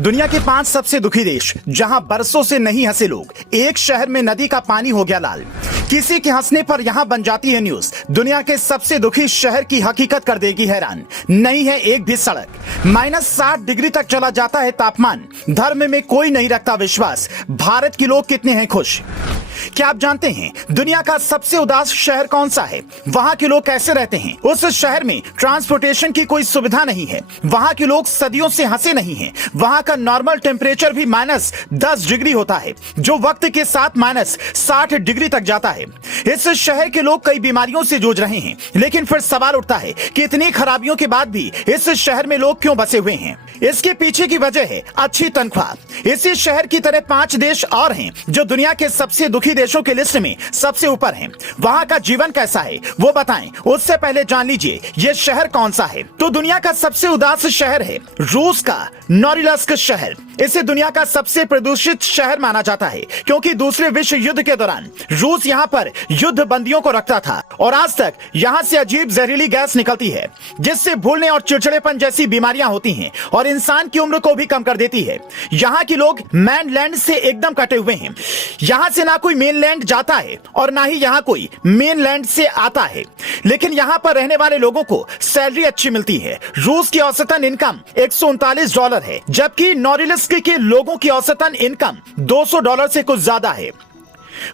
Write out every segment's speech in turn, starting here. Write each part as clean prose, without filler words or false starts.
दुनिया के 5 सबसे दुखी देश जहां बरसों से नहीं हंसे लोग, एक शहर में नदी का पानी हो गया लाल। किसी के हंसने पर यहां बन जाती है न्यूज। दुनिया के सबसे दुखी शहर की हकीकत कर देगी हैरान। नहीं है एक भी सड़क, -60 डिग्री तक चला जाता है तापमान। धर्म में कोई नहीं रखता विश्वास। भारत के लोग कितने हैं खुश। क्या आप जानते हैं दुनिया का सबसे उदास शहर कौन सा है? वहां के लोग कैसे रहते हैं? उस शहर में ट्रांसपोर्टेशन की कोई सुविधा नहीं है। वहां के लोग सदियों से हंसे नहीं हैं। वहां का नॉर्मल टेम्परेचर भी -10 डिग्री होता है, जो वक्त के साथ -60 डिग्री तक जाता है। इस शहर के लोग कई बीमारियों से जूझ रहे हैं, लेकिन फिर सवाल उठता है कि इतनी खराबियों के बाद भी इस शहर में लोग क्यों बसे हुए हैं? इसके पीछे की वजह है अच्छी तनख्वाह। इसी शहर की तरह 5 देश और हैं जो दुनिया के सबसे दुखी देशों की लिस्ट में सबसे ऊपर हैं। वहां का जीवन कैसा है वो बताएं, उससे पहले जान लीजिए ये शहर कौन सा है। तो दुनिया का सबसे उदास शहर है रूस का नोरिलस्क शहर। इसे दुनिया का सबसे प्रदूषित शहर माना जाता है, क्योंकि दूसरे विश्व युद्ध के दौरान रूस यहाँ पर युद्ध बंदियों को रखता था और आज तक यहाँ से अजीब जहरीली गैस निकलती है, जिससे भूलने और चिड़चिड़ेपन जैसी बीमारियां होती हैं और इंसान की उम्र को भी कम कर देती है। यहाँ के लोग मेनलैंड से एकदम कटे हुए हैं। यहाँ से ना कोई मेनलैंड जाता है और ना ही यहाँ कोई मेनलैंड से आता है, लेकिन यहाँ पर रहने वाले लोगों को सैलरी अच्छी मिलती है। रूस की औसतन इनकम $139 है, जबकि नोरिलस्क के लोगों की औसतन इनकम $200 से कुछ ज्यादा है।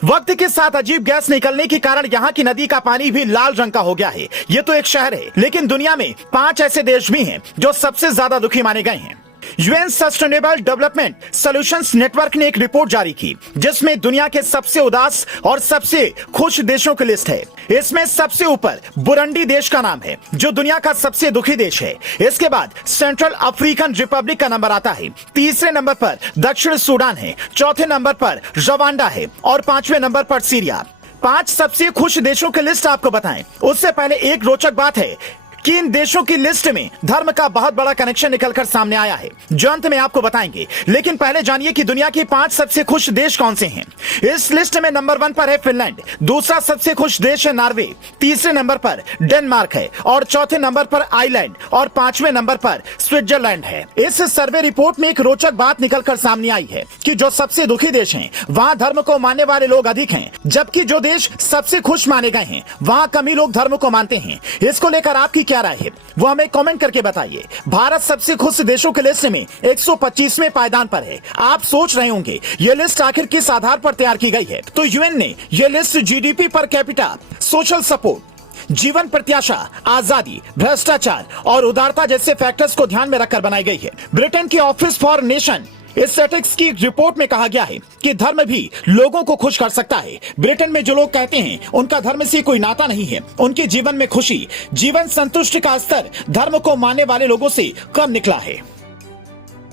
वक्त के साथ अजीब गैस निकलने के कारण यहाँ की नदी का पानी भी लाल रंग का हो गया है। ये तो एक शहर है, लेकिन दुनिया में 5 ऐसे देश भी हैं जो सबसे ज्यादा दुखी माने गए हैं। UN sustainable development solutions network ने एक रिपोर्ट जारी की, जिसमें दुनिया के सबसे उदास और सबसे खुश देशों की लिस्ट है। इसमें सबसे ऊपर बुरुंडी देश का नाम है, जो दुनिया का सबसे दुखी देश है। इसके बाद सेंट्रल अफ्रीकन रिपब्लिक का नंबर आता है। तीसरे नंबर पर दक्षिण सूडान है, चौथे नंबर पर रवांडा है और 5वें नंबर पर सीरिया। 5 सबसे खुश देशों की लिस्ट आपको बताएं, उससे पहले एक रोचक बात है कि इन देशों की लिस्ट में धर्म का बहुत बड़ा कनेक्शन निकलकर सामने आया है, जो अंत में आपको बताएंगे। लेकिन पहले जानिए कि दुनिया के 5 सबसे खुश देश कौन से हैं। इस लिस्ट में नंबर 1 पर है फिनलैंड, दूसरा सबसे खुश देश है नॉर्वे, तीसरे नंबर पर डेनमार्क है और चौथे नंबर पर आइलैंड और 5वें नंबर पर स्विट्जरलैंड है। इस सर्वे रिपोर्ट में एक रोचक बात निकलकर सामने आई है कि जो सबसे दुखी देश हैं, वहाँ धर्म को मानने वाले लोग अधिक हैं, जबकि जो देश सबसे खुश माने गए हैं, वहाँ कम ही लोग धर्म को मानते हैं। इसको लेकर आपकी क्या राय है वो हमें कमेंट करके बताइए। भारत सबसे खुश देशों के लिस्ट में 125वें पायदान पर है। आप सोच रहे होंगे ये लिस्ट आखिर किस आधार पर तैयार की गई है? तो यूएन ने ये list GDP per capita, social support, जीवन प्रत्याशा, आजादी, भ्रष्टाचार और उदारता जैसे फैक्टर्स को ध्यान में रखकर बनाई गई है। ब्रिटेन की ऑफिस फॉर नेशन स्टैटिस्टिक्स की रिपोर्ट में कहा गया है कि धर्म भी लोगों को खुश कर सकता है। ब्रिटेन में जो लोग कहते हैं उनका धर्म से कोई नाता नहीं है, उनके जीवन में खुशी, जीवन संतुष्टि का स्तर धर्म को मानने वाले लोगों से कम निकला है।